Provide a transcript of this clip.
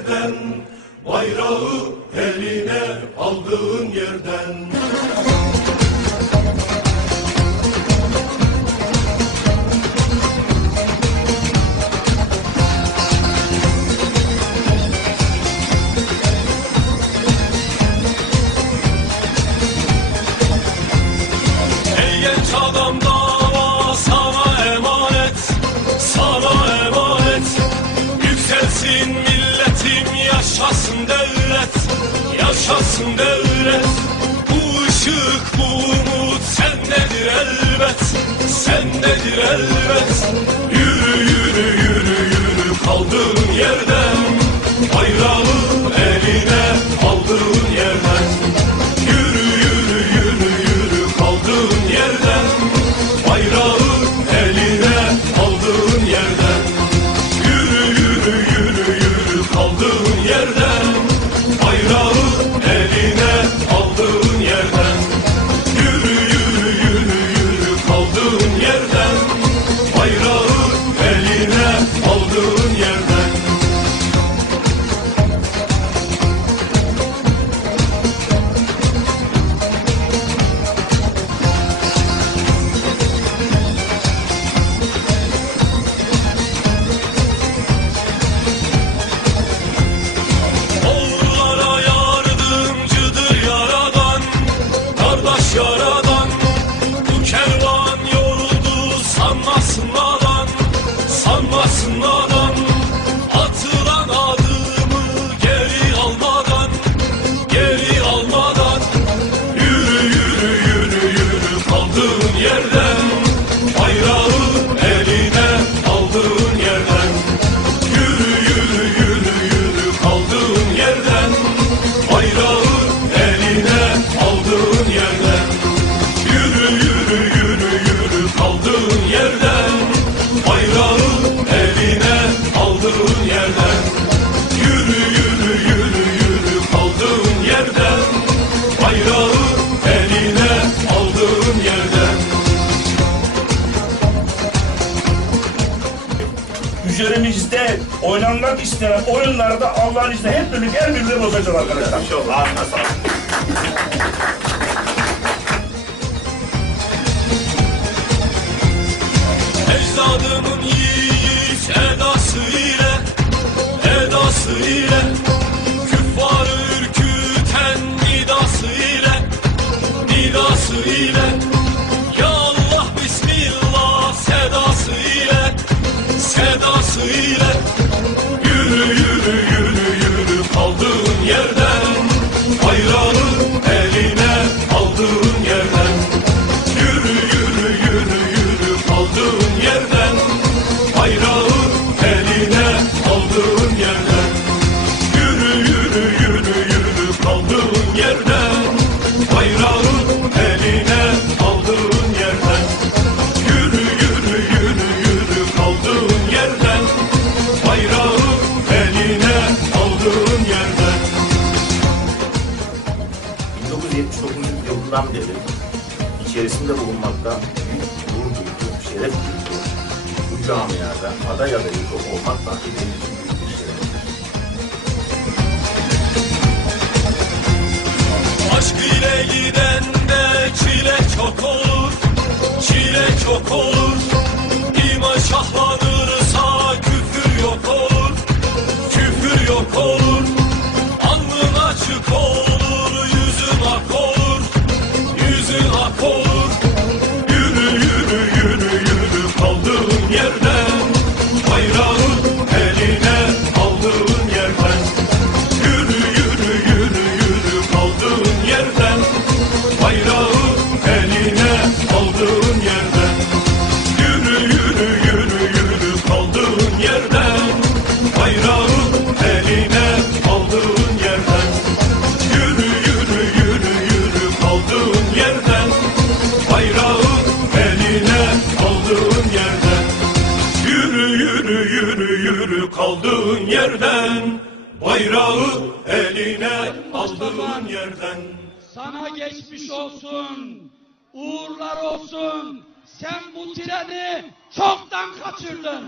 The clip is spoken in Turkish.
yerden Bayrağı eline aldığın yerden. devlet, yaşasın devlet. Bu ışık, bu umut sendedir elbet, sendedir elbet. Yürü yürü yürü yürü kaldığın yerde. ve oynanmak isteyen oyunlarda Allah'ın izniyle hep birlik her birini bozacağız arkadaşlar. İnşallah. Şey Ağzına sağlık. Ecdadımın yiğidi bulunmamdan beri içerisinde bulunmaktan gurur duyduğum, şeref duyduğum bu camiada aday adayı olmak da benim Aşk ile giden de çile çok olur, çile çok olur. yerden Bayrağı eline aldığın yerden. Sana geçmiş olsun Uğurlar olsun. Sen bu treni çoktan kaçırdın.